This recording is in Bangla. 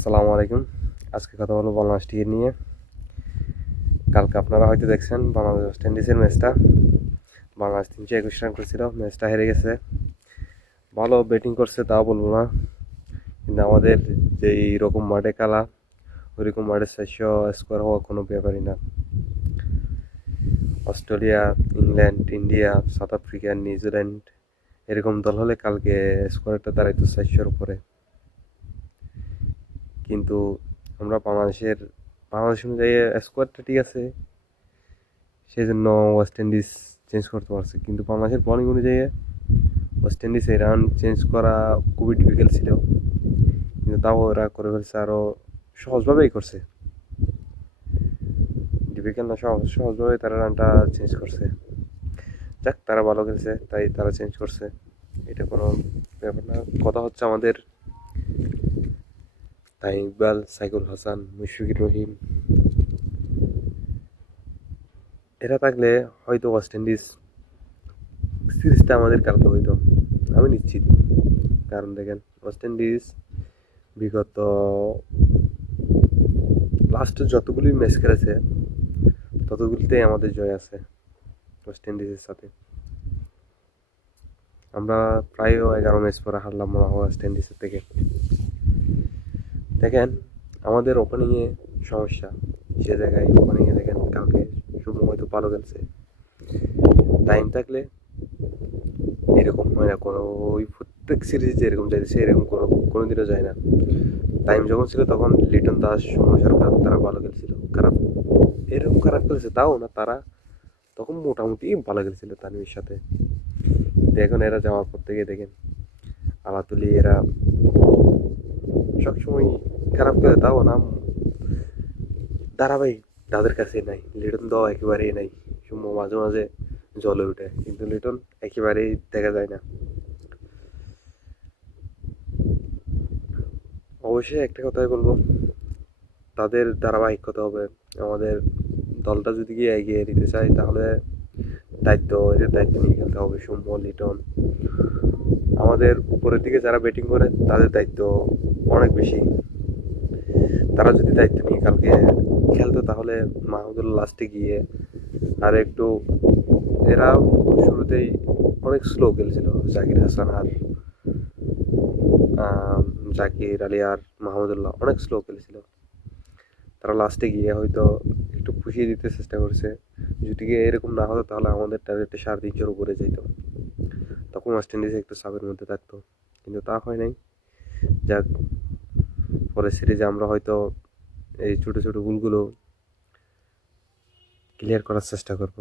আসসালামু আলাইকুম। আজকে কথা বলবো বাংলাদেশ টিকে নিয়ে। কালকে আপনারা হয়তো দেখছেন বাংলাদেশ ওয়েস্ট ইন্ডিজের ম্যাচটা। বাংলাদেশ 321 রান করেছিল, ম্যাচটা হেরে গেছে। ভালো ব্যাটিং করছে তাও বলবো না, কিন্তু আমাদের যেই রকম মাঠে খেলা ওইরকম মাঠে 400 স্কোর হওয়া কোনো ব্যাপারই না। Australia, England, India, south Africa, New Zealand এরকম দল হলে কালকে স্কোরটা দাঁড়াইতো 400-র উপরে। কিন্তু আমরা বাংলাদেশ অনুযায়ী স্কোয়াডটা ঠিক আছে, সেই জন্য ওয়েস্ট ইন্ডিজ চেঞ্জ করতে পারছে। কিন্তু বাংলাদেশের বোলিং অনুযায়ী ওয়েস্ট ইন্ডিজ এই রান চেঞ্জ করা খুবই ডিফিকাল্ট ছিল, কিন্তু তাও ওরা করে ফেলছে, আরও সহজভাবেই করছে। ডিফিকাল্ট না, সহজভাবে তারা রানটা চেঞ্জ করছে। যাক, তারা ভালো খেলছে তাই তারা চেঞ্জ করছে, এটা কোনো ব্যাপার না। কথা হচ্ছে আমাদের তাইম ইকবাল, সাইকুল হাসান, মুশফিকুর রহিম এরা থাকলে হয়তো ওয়েস্ট ইন্ডিজ সিরিজটা আমাদের কালকে হইতো, আমি নিশ্চিত। কারণ দেখেন, ওয়েস্ট ইন্ডিজ বিগত লাস্টে যতগুলি ম্যাচ খেলেছে ততগুলিতেই আমাদের জয় আছে ওয়েস্ট ইন্ডিজের সাথে। আমরা প্রায় 11 ম্যাচ পরে হারলাম মনে হয় ওয়েস্ট ইন্ডিজের থেকে। দেখেন, আমাদের ওপেনিংয়ে সমস্যা, সে জায়গায় ওপেনিংয়ে দেখেন কালকে শুভম হয়তো ভালো খেলছে। টাইম থাকলে এরকম হয় না কোনো, ওই প্রত্যেক সিরিজে এরকম যাইতেছে, এরকম কোনোদিনও যায় না। টাইম যখন ছিল তখন লিটন দাস, সৌম্য সরকার তারা ভালো খেলছিল। এরকম খারাপ খেলছে তাও না, তারা তখন মোটামুটি ভালো খেলছিল তানভীর সাথে। এখন এরা যাওয়ার পর থেকে দেখেন আলাতুলি এরা সবসময় খারাপ খেলে, তাও না ধারাবাহিক তাদের কাছে নাই। লিটন দাও একেবারেই নাই, সৌম্য মাঝে মাঝে জলে উঠে, কিন্তু লিটন একেবারেই দেখা যায় না। অবশ্যই একটা কথাই বলবো, তাদের ধারাবাহিকতা হবে। আমাদের দলটা যদি গিয়ে এগিয়ে দিতে চাই তাহলে এদের দায়িত্ব নিয়ে খেলতে হবে। সৌম্য, লিটন, আমাদের উপরের দিকে যারা ব্যাটিং করে তাদের দায়িত্ব অনেক বেশি। তারা যদি দায়িত্ব নিয়ে কালকে খেলতো তাহলে মাহমুদুল্লাহ লাস্টে গিয়ে আর একটু, এরা শুরুতেই অনেক স্লো খেলছিল। জাকির হাসান আর জাকির আলী আর মাহমুদুল্লাহ অনেক স্লো খেলেছিল। তারা লাস্টে গিয়ে হয়তো একটু পুষিয়ে দিতে চেষ্টা করছে। যদি গিয়ে এরকম না হতো তাহলে আমাদের টার্গেটটা 350 উপরে যেত, তখন ওয়েস্ট ইন্ডিজ একটু চাপের মধ্যে থাকতো, কিন্তু তা হয় নাই। যাক, পরের সিরিজে আমরা হয়তো এই ছোট ছোট ভুলগুলো ক্লিয়ার করার চেষ্টা করব।